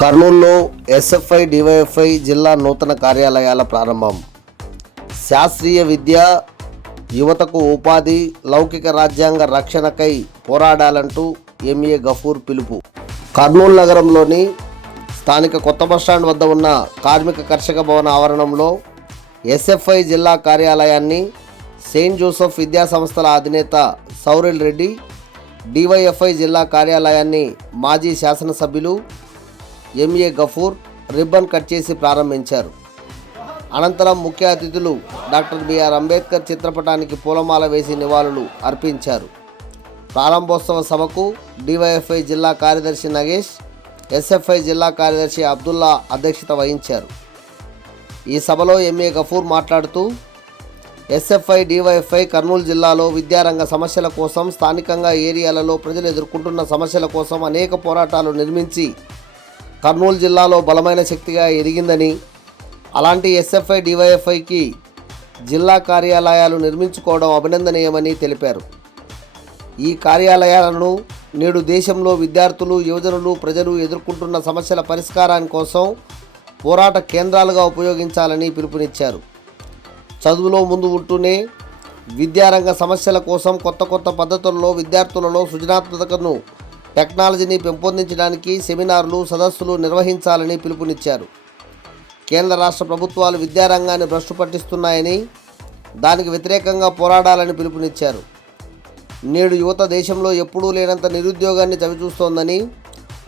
కర్నూలులో SFI DYFI జిల్లా నూతన కార్యాలయాల ప్రారంభం. శాస్త్రీయ విద్య, యువతకు ఉపాధి, లౌకిక రాజ్యాంగ రక్షణకై పోరాడాలంటూ ఎంఏ గఫూర్ పిలుపు. కర్నూలు నగరంలోని స్థానిక కొత్త బస్టాండ్ వద్ద ఉన్న కార్మిక కర్షక భవన ఆవరణంలో ఎస్ఎఫ్ఐ జిల్లా కార్యాలయాన్ని సెయింట్ జోసెఫ్ విద్యా సంస్థల అధినేత సౌరిల్ రెడ్డి, డివైఎఫ్ఐ జిల్లా కార్యాలయాన్ని మాజీ శాసనసభ్యులు ఎంఏ గఫూర్ రిబ్బన్ కట్ చేసి ప్రారంభించారు. అనంతరం ముఖ్య అతిథులు డాక్టర్ బిఆర్ అంబేద్కర్ చిత్రపటానికి పూలమాల వేసి నివాళులు అర్పించారు. ప్రారంభోత్సవ సభకు డివైఎఫ్ఐ జిల్లా కార్యదర్శి నగేష్, ఎస్ఎఫ్ఐ జిల్లా కార్యదర్శి అబ్దుల్లా అధ్యక్షత వహించారు. ఈ సభలో ఎంఏ గఫూర్ మాట్లాడుతూ, ఎస్ఎఫ్ఐ డివైఎఫ్ఐ కర్నూలు జిల్లాలో విద్యారంగ సమస్యల కోసం, స్థానికంగా ఏరియాలలో ప్రజలు ఎదుర్కొంటున్న సమస్యల కోసం అనేక పోరాటాలు నిర్మించి కర్నూలు జిల్లాలో బలమైన శక్తిగా ఎదిగిందని, అలాంటి ఎస్ఎఫ్ఐ డివైఎఫ్ఐకి జిల్లా కార్యాలయాలు నిర్మించుకోవడం అభినందనీయమని తెలిపారు. ఈ కార్యాలయాలను నేడు దేశంలో విద్యార్థులు, యువజనులు, ప్రజలు ఎదుర్కొంటున్న సమస్యల పరిష్కారాని కోసం పోరాట కేంద్రాలుగా ఉపయోగించాలని పిలుపునిచ్చారు. చదువులో ముందు ఉంటూనే విద్యారంగ సమస్యల కోసం కొత్త కొత్త పద్ధతుల్లో విద్యార్థులలో సృజనాత్మకతను, టెక్నాలజీని పెంపొందించడానికి సెమినార్లు, సదస్సులు నిర్వహించాలని పిలుపునిచ్చారు. కేంద్ర రాష్ట్ర ప్రభుత్వాలు విద్యారంగాన్ని భ్రష్టు పట్టిస్తున్నాయని, దానికి వ్యతిరేకంగా పోరాడాలని పిలుపునిచ్చారు. నేడు యువత దేశంలో ఎప్పుడూ లేనంత నిరుద్యోగాన్ని చవిచూస్తోందని,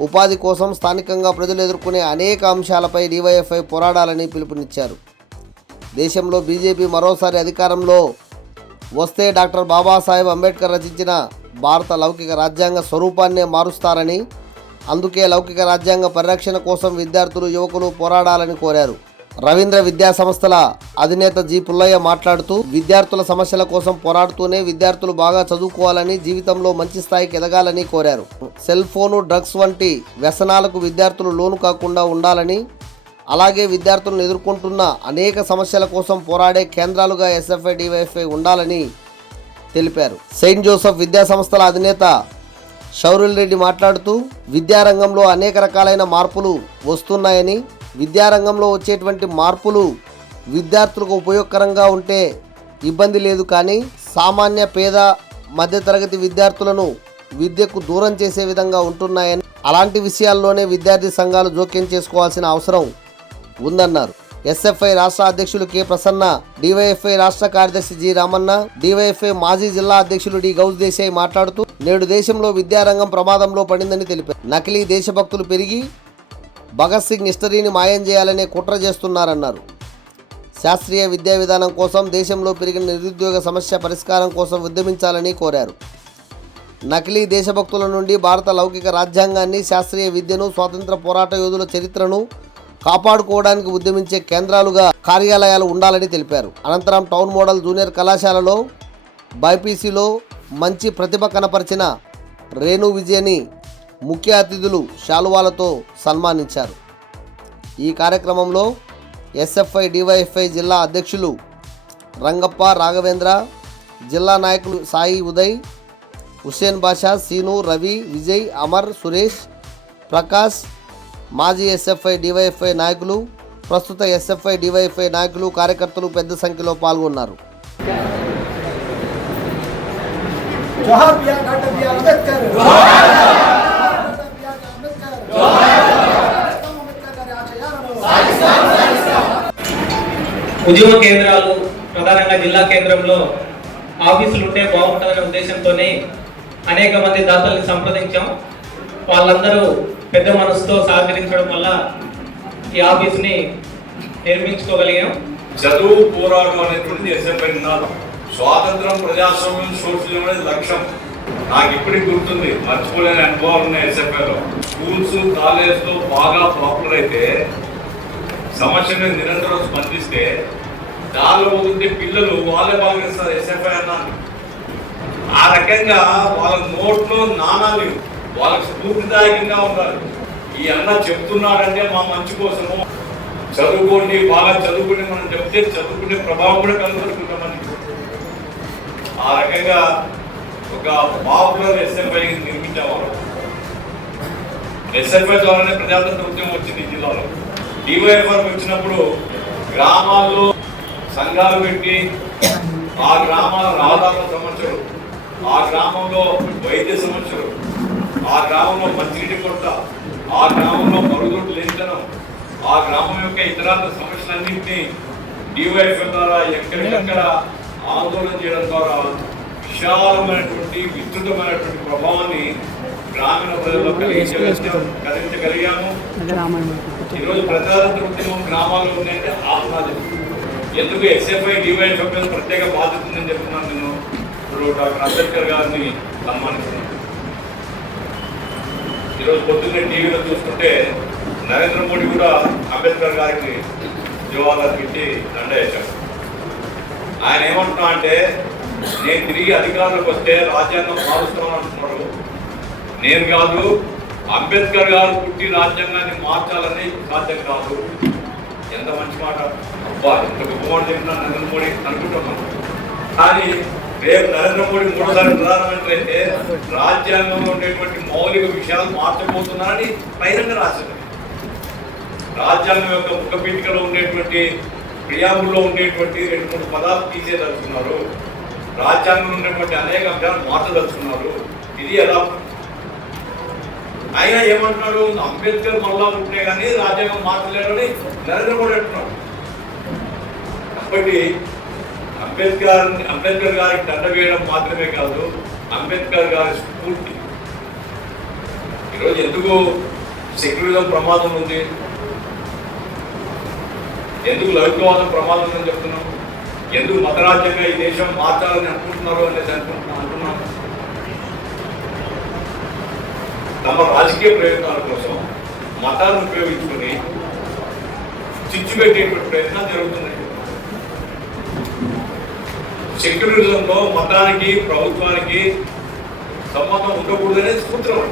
ఉపాధి కోసం స్థానికంగా ప్రజలు ఎదుర్కొనే అనేక అంశాలపై డివైఎఫ్ఐ పోరాడాలని పిలుపునిచ్చారు. దేశంలో బీజేపీ మరోసారి అధికారంలో వస్తే డాక్టర్ బాబాసాహెబ్ అంబేద్కర్ రచించిన భారత లౌకిక రాజ్యాంగ స్వరూపాన్నే మారుస్తారని, అందుకే లౌకిక రాజ్యాంగ పరిరక్షణ కోసం విద్యార్థులు, యువకులు పోరాడాలని కోరారు. రవీంద్ర విద్యా సంస్థల అధినేత జి పుల్లయ్య మాట్లాడుతూ, విద్యార్థుల సమస్యల కోసం పోరాడుతూనే విద్యార్థులు బాగా చదువుకోవాలని, జీవితంలో మంచి స్థాయికి ఎదగాలని కోరారు. సెల్ ఫోను, డ్రగ్స్ వంటి వ్యసనాలకు విద్యార్థులు లోను కాకుండా ఉండాలని, అలాగే విద్యార్థులను ఎదుర్కొంటున్న అనేక సమస్యల కోసం పోరాడే కేంద్రాలుగా ఎస్ఎఫ్ఐ డివైఎఫ్ఐ ఉండాలని తెలిపారు. సెయింట్ జోసెఫ్ విద్యా సంస్థల అధినేత సౌరిల్ రెడ్డి మాట్లాడుతూ, విద్యారంగంలో అనేక రకాలైన మార్పులు వస్తున్నాయని, విద్యారంగంలో వచ్చేటువంటి మార్పులు విద్యార్థులకు ఉపయోగకరంగా ఉంటే ఇబ్బంది లేదు, కానీ సామాన్య, పేద, మధ్యతరగతి విద్యార్థులను విద్యకు దూరం చేసే విధంగా ఉంటున్నాయని, అలాంటి విషయాల్లోనే విద్యార్థి సంఘాలు జోక్యం చేసుకోవాల్సిన అవసరం ఉందన్నారు. ఎస్ఎఫ్ఐ రాష్ట్ర అధ్యక్షులు కె ప్రసన్న, డివైఎఫ్ఐ రాష్ట్ర కార్యదర్శి జి రామన్న, డివైఎఫ్ఐ మాజీ జిల్లా అధ్యక్షులు డి గౌజ్ దేశాయ్ మాట్లాడుతూ, నేడు దేశంలో విద్యారంగం ప్రమాదంలో పడిందని తెలిపారు. నకిలీ దేశభక్తులు పెరిగి భగత్ సింగ్ హిస్టరీని మాయం చేయాలనే కుట్ర చేస్తున్నారన్నారు. శాస్త్రీయ విద్యా విధానం కోసం, దేశంలో పెరిగిన నిరుద్యోగ సమస్య పరిష్కారం కోసం ఉద్యమించాలని కోరారు. నకిలీ దేశభక్తుల నుండి భారత లౌకిక రాజ్యాంగాన్ని, శాస్త్రీయ విద్యను, స్వాతంత్ర పోరాట యోధుల చరిత్రను కాపాడుకోవడానికి ఉద్యమించే కేంద్రాలుగా కార్యాలయాలు ఉండాలని తెలిపారు. అనంతరం టౌన్ మోడల్ జూనియర్ కళాశాలలో బైపీసీలో మంచి ప్రతిభ కనపరిచిన రేణు విజయని ముఖ్య అతిథులు శాలువాలతో సన్మానించారు. ఈ కార్యక్రమంలో ఎస్ఎఫ్ఐ డివైఎఫ్ఐ జిల్లా అధ్యక్షులు రంగప్ప, రాఘవేంద్ర, జిల్లా నాయకులు సాయి ఉదయ్, హుస్సేన్ బాషా, సీను, రవి, విజయ్, అమర్, సురేష్, ప్రకాష్, మాజీ ఎస్ఎఫ్ఐ డివైఎఫ్ఐ నాయకులు, ప్రస్తుత ఎస్ఎఫ్ఐ డివైఎఫ్ఐ నాయకులు, కార్యకర్తలు పెద్ద సంఖ్యలో పాల్గొన్నారు. ఉద్యోగ కేంద్రాలు ప్రధానంగా జిల్లా కేంద్రంలో ఆఫీసులు ఉంటే బాగుంటుందనే ఉద్దేశంతోనే అనేక మంది దాతల్ని సంప్రదించాం. వాళ్ళందరూ పెద్ద మనసుతో సహకరించడం వల్ల ఈ ఆఫీస్ని నిర్మించుకోగలిగాం. చదువు పోరాటం అనేటువంటిది ఎస్ఎఫ్ఐ నినాదం. స్వాతంత్రం, ప్రజాస్వామ్యం, సోషలిజం అనేది లక్ష్యం. నాకు ఇప్పటికి గుర్తుంది, మర్చిపోలేని అనుభవాలు ఉన్నాయి ఎస్ఎఫ్ఐలో. స్కూల్స్, కాలేజ్లో బాగా పాపులర్ అయితే, సమస్య మీద నిరంతరం స్పందిస్తే, దారిలో పోతుంటే పిల్లలు వాళ్ళే భావిస్తారు ఎస్ఎఫ్ఐ అన్నాను. ఆ రకంగా వాళ్ళ నోట్లో నాణాలు వాళ్ళకి స్ఫూర్తిదాయకంగా ఉండాలి. ఈ అన్న చెప్తున్నాడంటే మా మంచి కోసము, చదువుకోండి, బాగా చదువుకుని మనం చెప్తే చదువుకునే ప్రభావం కూడా కలుగుతుంటామని. ఆ రకంగా ఒక పాపులర్ ఎస్ఎఫ్ఐ నిర్మించేవారు. ఎస్ఎఫ్ఐ ద్వారానే ప్రజాతంత్ర ఉద్యమం వచ్చింది ఈ జిల్లాలో. డివైఎఫ్ఆర్ వచ్చినప్పుడు గ్రామాల్లో సంఘాలు పెట్టి ఆ గ్రామాల రహదారుల సమస్యలు, ఆ గ్రామంలో వైద్య సమస్యలు, ఆ గ్రామంలో మంచినీటి కొరత, ఆ గ్రామంలో మరుగుదొడ్లు లేనితనం, ఆ గ్రామం యొక్క ఇతరాల సమస్యలన్నింటినీ డివైఎఫ్ఐ ద్వారా ఎక్కడికక్కడ ఆందోళన చేయడం ద్వారా విశాలమైనటువంటి విస్తృతమైనటువంటి ప్రభావాన్ని గ్రామీణ ప్రజల్లో కలిగించగలిగాము. ఈరోజు ప్రజాతంత్ర ఉద్యమం గ్రామాల్లో ఉన్నాయంటే ఆహ్లాదం. ఎందుకు ఎస్ఎఫ్ఐ డివైఎఫ్ఐ మీద ప్రత్యేక బాధ్యత ఉందని చెప్తున్నాను. నేను ఇప్పుడు డాక్టర్ అంబేద్కర్ గారిని సన్మానిస్తున్నాను. ఈరోజు పొద్దున్నే టీవీలో చూస్తుంటే నరేంద్ర మోడీ కూడా అంబేద్కర్ గారికి జవాహర్లాల్ పెట్టి దండ వేశారు. ఆయన ఏమంటున్నా అంటే, నేను తిరిగి అధికారంలోకి వస్తే రాజ్యాంగం మారుస్తామని అంటున్నారు. నేను కాదు, అంబేద్కర్ గారు పుట్టి రాజ్యాంగాన్ని మార్చాలని సాధ్యం కాదు. ఎంత మంచి మాట! అబ్బా, ఎంత గొప్పవాడు చెప్పినా నరేంద్ర మోడీ అనుకుంటున్నాను. కానీ రేపు నరేంద్ర మోడీ మూడోసారి ప్రధానమంత్రి అయితే రాజ్యాంగంలో ఉండేటువంటి మౌలిక విషయాలు మార్చబోతున్నారని బహిరంగ రాశారు. రాజ్యాంగం యొక్క ముఖపీఠికలో ఉండేటువంటి ప్రియాంబుల్లో ఉండేటువంటి 2-3 పదాలు తీసేదలుచుకున్నారు. రాజ్యాంగంలో ఉండేటువంటి అనేక అంశాలు మార్చదలుచుకున్నారు. ఇది ఎలా? ఆయన ఏమంటున్నాడు? అంబేద్కర్ మళ్ళా ఉంటే కానీ రాజ్యాంగం మార్చలేరని నరేంద్ర మోడీ అంటున్నాడు. కాబట్టి అంబేద్కర్ గారికి దండ వేయడం మాత్రమే కాదు, అంబేద్కర్ గారి స్ఫూర్తి. ఈరోజు ఎందుకు సెక్యులరిజం ప్రమాదం ఉంది, ఎందుకు లౌకికవాదం ప్రమాదం ఉందని చెప్తున్నాం, ఎందుకు మతరాజ్యంగా ఈ దేశం మార్చాలని అనుకుంటున్నారు అనేది అంటున్నాం. తమ రాజకీయ ప్రయోజనాల కోసం మతాలను ఉపయోగించుకొని చిచ్చు పెట్టేటువంటి ప్రయత్నం జరుగుతున్నాయి. సెక్యులరిజంలో మతానికి ప్రభుత్వానికి సంబంధం ఉండకూడదనేది సూత్రం.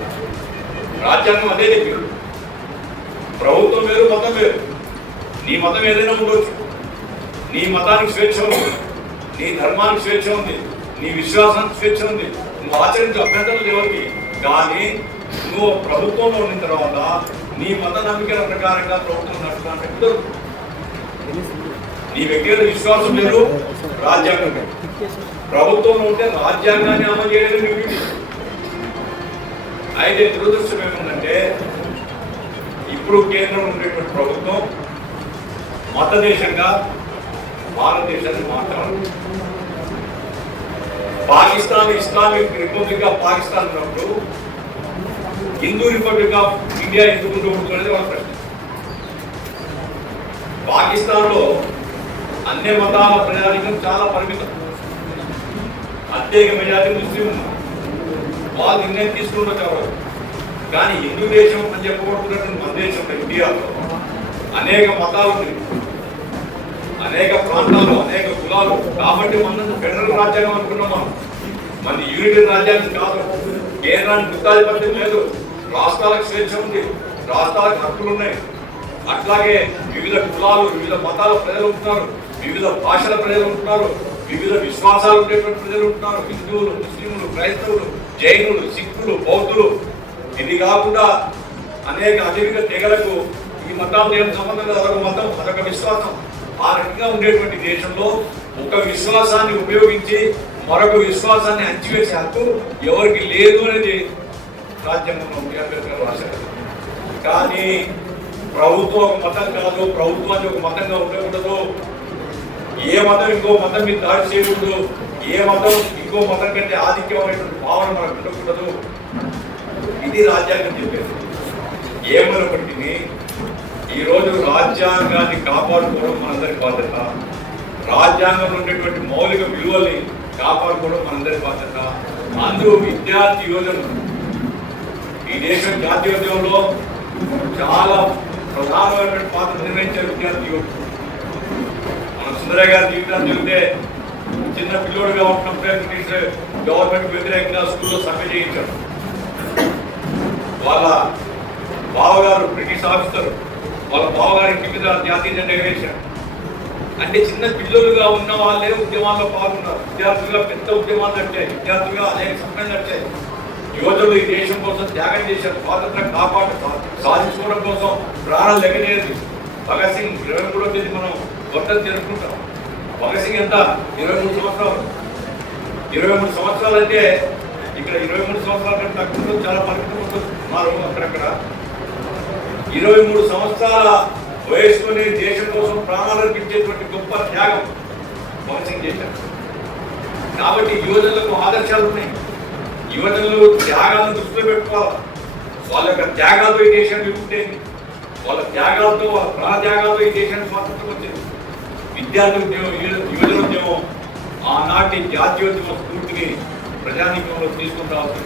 రాజ్యాంగం అదే చెప్పింది. ప్రభుత్వం వేరు, మతం వేరు. నీ మతం ఏదైనా ఉండొచ్చు, నీ మతానికి స్వేచ్ఛ ఉంది, నీ ధర్మానికి స్వేచ్ఛ ఉంది, నీ విశ్వాసానికి స్వేచ్ఛ ఉంది, నువ్వు ఆచరించే అభ్యంతరాలు ఎవరికి. కానీ నువ్వు ప్రభుత్వంలో ఉన్న తర్వాత నీ మత నమ్మికల ప్రకారంగా ప్రభుత్వం నడుస్తున్నట్టు కుదరదు. నీ వ్యక్తిగత విశ్వాసం లేదు, రాజ్యాంగం లేదు. ప్రభుత్వంలో ఉంటే రాజ్యాంగాన్ని అమలు చేయడం నీ డ్యూటీ. అయితే దురదృష్టం ఏముందంటే, ఇప్పుడు కేంద్రంలో ఉండేటువంటి ప్రభుత్వం మత దేశంగా భారతదేశాన్ని మార్చాలి. Pakistan Islamic republic of Pakistan ఉన్నప్పుడు హిందూ రిపబ్లిక్ ఆఫ్ ఇండియా ఎందుకు ఉండకూడదు అనేది వాళ్ళ ప్రశ్న. పాకిస్తాన్లో అన్ని మతాల ప్రజానికం చాలా పరిమితం, అత్యధిక మెజారిటీ ముస్లిం. వాళ్ళు నిర్ణయం తీసుకుంటారు. కానీ హిందూ దేశం అని చెప్పబడుతున్నటువంటి మన దేశంలో ఇండియాలో అనేక మతాలు ఉన్నాయి, అనేక ప్రాంతాలు, అనేక కులాలు. కాబట్టి మనం ఫెడరల్ రాజ్యాంగం అనుకున్నాం. మన యూనిటీ రాజ్యాంగం కాదు. కేంద్రానికి గుత్తాధిపత్యం లేదు, రాష్ట్రాలకు స్వేచ్ఛ ఉంది, రాష్ట్రాలకు హక్కులు ఉన్నాయి. అట్లాగే వివిధ కులాలు, వివిధ మతాల ప్రజలు ఉంటున్నారు, వివిధ భాషల ప్రజలు ఉంటున్నారు, వివిధ విశ్వాసాలు ఉండేటువంటి ప్రజలు ఉంటున్నారు. హిందువులు, ముస్లింలు, క్రైస్తవులు, జైనులు, సిక్కులు, బౌద్ధులు. ఇది కాకుండా అనేక అధిక తెగలకు ఈ మతాలు ఏం సంబంధం లేదు. అదొక మతం, అదొక విశ్వాసం. ఆ రకంగా ఉండేటువంటి దేశంలో ఒక విశ్వాసాన్ని ఉపయోగించి మరొక విశ్వాసాన్ని అణచివేసే హక్కు ఎవరికి లేదు అనేది రాజ్యాంగంలో అంబేద్కర్ రాశారు. కానీ ప్రభుత్వం ఒక మతం కాదు, ప్రభుత్వాన్ని ఒక మతంగా ఉండకూడదు. ఏ మతం ఇంకో మతం మీద దాడి చేయకూడదు, ఏ మతం ఇంకో మతం కంటే ఆధిక్యమైనటువంటి భావన మనకు ఉండకూడదు. ఇది రాజ్యాంగం చెప్పేది. ఏమైనప్పటికీ ఈరోజు రాజ్యాంగాన్ని కాపాడుకోవడం మనందరి బాధ్యత. రాజ్యాంగంలో ఉండేటువంటి మౌలిక విలువల్ని కాపాడుకోవడం మనందరి బాధ్యత. అందులో విద్యార్థి యోజన ఈ దేశం జాతీయోద్యమంలో చాలా ప్రధానమైనటువంటి పాత్ర నిర్వహించారు విద్యార్థి యోజన. మన సుందరయ్య గారి జీవితాన్ని చెబితే చిన్న పిల్లోడుగా ఉన్నప్పుడే గవర్నమెంట్ వ్యతిరేకంగా స్కూల్లో సమ్మె చేయించారు. వాళ్ళ బావగారు బ్రిటిష్ ఆఫీసర్, వాళ్ళ బావగారి ఇంటి మీద జాతీయ జెండా ఎగరేశారు. అంటే చిన్న పిల్లలుగా ఉన్న వాళ్ళే ఉద్యమాల్లో పాల్గొన్నారు. విద్యార్థులుగా పెద్ద ఉద్యమాలు నడిచాయి, విద్యార్థులుగా అనేక సమ్మెలు నడిచాయి, యువతులు ఈ దేశం కోసం త్యాగం చేశారు. స్వాతంత్రం సాధించుకోవడం కోసం ప్రాణాలు లెక్కలేదు. భగత్ సింగ్ 23వ తేదీ మనం వర్ధంతి జరుపుకుంటాం. భగత్ సింగ్ ఎంత 23 సంవత్సరాలు. 23 సంవత్సరాలు అంటే ఇక్కడ 23 సంవత్సరాల కంటే తక్కువ చాలా పరిమితం ఉన్నారు. అక్కడక్కడ 23 సంవత్సరాల వయసులోనే దేశం కోసం ప్రాణాలు అర్పించేటువంటి గొప్ప త్యాగం భగత్ సింగ్ చేశారు. కాబట్టి యువజనులకు ఆదర్శాలు ఉన్నాయి. యువజనులు త్యాగాలను దృష్టిలో పెట్టుకోవాలి. వాళ్ళ యొక్క త్యాగాలతో ఈ దేశాన్ని విముక్తేది. వాళ్ళ త్యాగాలతో, వాళ్ళ ప్రాణ త్యాగాలతో ఈ దేశానికి స్వాతంత్రం వచ్చింది. విద్యార్థి ఉద్యమం, యువజన ఉద్యమం ఆనాటి జాతీయోద్యమ స్ఫూర్తిని ప్రజానీకంలో తీసుకుని రావాల్సి